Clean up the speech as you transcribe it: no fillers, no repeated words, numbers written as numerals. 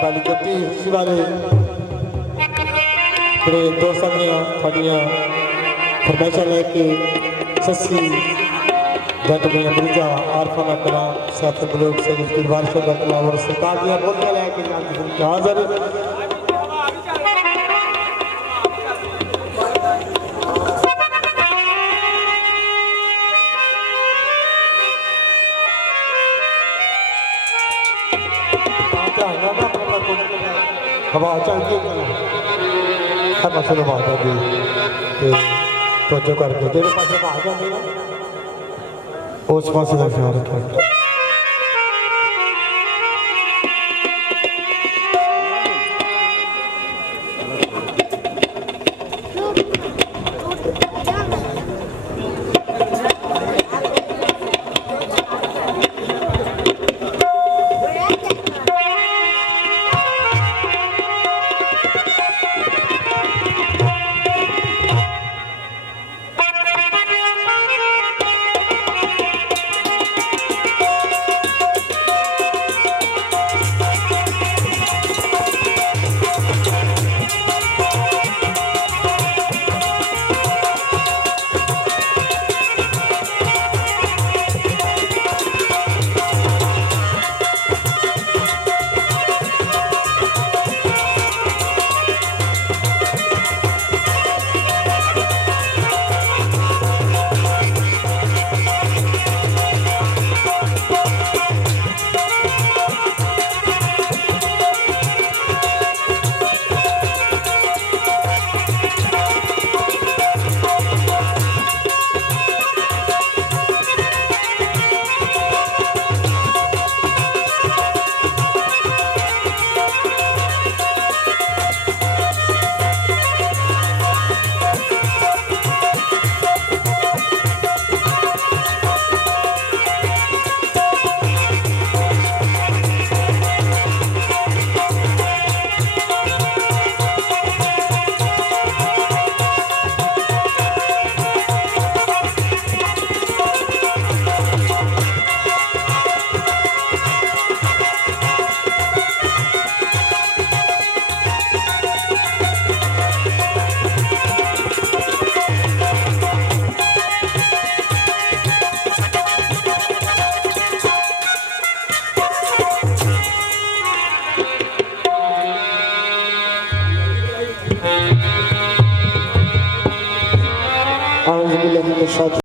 पहली गति खुशी वाले मेरे दोस्तों ने थोड़ियाँ फरमाइशा लेके सस्सी जट में अमृजा आरफा में कला साथ लोग से परिवार से कला और सरकार दिया बोलने लेके हाजिर हवा चलती हर पास बात होगी तो जो करके जेरे पास आ जाती है उस पास का ख्याल रखें